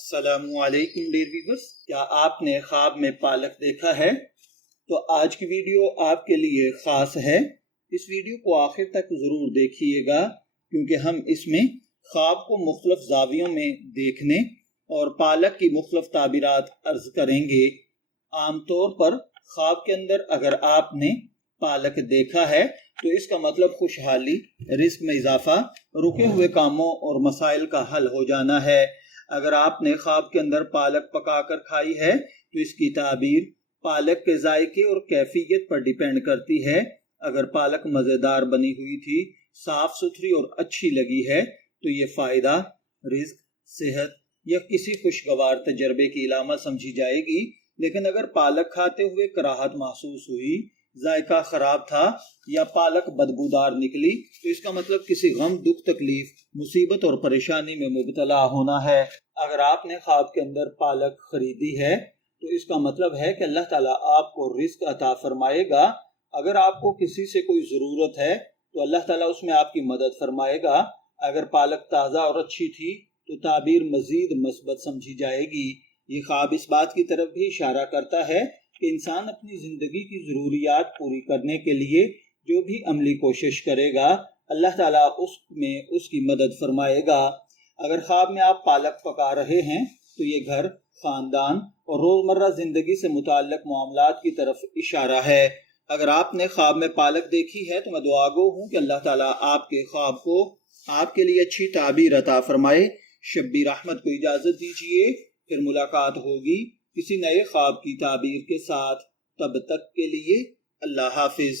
السلام علیکم dear viewers, کیا آپ نے خواب میں پالک دیکھا ہے؟ تو آج کی ویڈیو آپ کے لیے خاص ہے۔ اس ویڈیو کو آخر تک ضرور دیکھیے گا کیونکہ ہم اس میں خواب کو مختلف زاویوں میں دیکھنے اور پالک کی مختلف تعبیرات عرض کریں گے۔ عام طور پر خواب کے اندر اگر آپ نے پالک دیکھا ہے تو اس کا مطلب خوشحالی، رزق میں اضافہ، رکے ہوئے کاموں اور مسائل کا حل ہو جانا ہے۔ اگر آپ نے خواب کے اندر پالک پکا کر کھائی ہے تو اس کی تعبیر پالک کے ذائقے اور کیفیت پر ڈیپینڈ کرتی ہے۔ اگر پالک مزیدار بنی ہوئی تھی، صاف ستھری اور اچھی لگی ہے تو یہ فائدہ، رزق، صحت یا کسی خوشگوار تجربے کی علامت سمجھی جائے گی۔ لیکن اگر پالک کھاتے ہوئے کراہت محسوس ہوئی، ذائقہ خراب تھا یا پالک بدبودار نکلی تو اس کا مطلب کسی غم، دکھ، تکلیف، مصیبت اور پریشانی میں مبتلا ہونا ہے۔ اگر آپ نے خواب کے اندر پالک خریدی ہے تو اس کا مطلب ہے کہ اللہ تعالیٰ آپ کو رزق عطا فرمائے گا۔ اگر آپ کو کسی سے کوئی ضرورت ہے تو اللہ تعالیٰ اس میں آپ کی مدد فرمائے گا۔ اگر پالک تازہ اور اچھی تھی تو تعبیر مزید مثبت سمجھی جائے گی۔ یہ خواب اس بات کی طرف بھی اشارہ کرتا ہے کہ انسان اپنی زندگی کی ضروریات پوری کرنے کے لیے جو بھی عملی کوشش کرے گا، اللہ تعالیٰ اس میں اس کی مدد فرمائے گا۔ اگر خواب میں آپ پالک پکا رہے ہیں تو یہ گھر، خاندان اور روزمرہ زندگی سے متعلق معاملات کی طرف اشارہ ہے۔ اگر آپ نے خواب میں پالک دیکھی ہے تو میں دعا گو ہوں کہ اللہ تعالیٰ آپ کے خواب کو آپ کے لیے اچھی تعبیر عطا فرمائے۔ شبیر احمد کو اجازت دیجیے، پھر ملاقات ہوگی کسی نئے خواب کی تعبیر کے ساتھ۔ تب تک کے لیے اللہ حافظ۔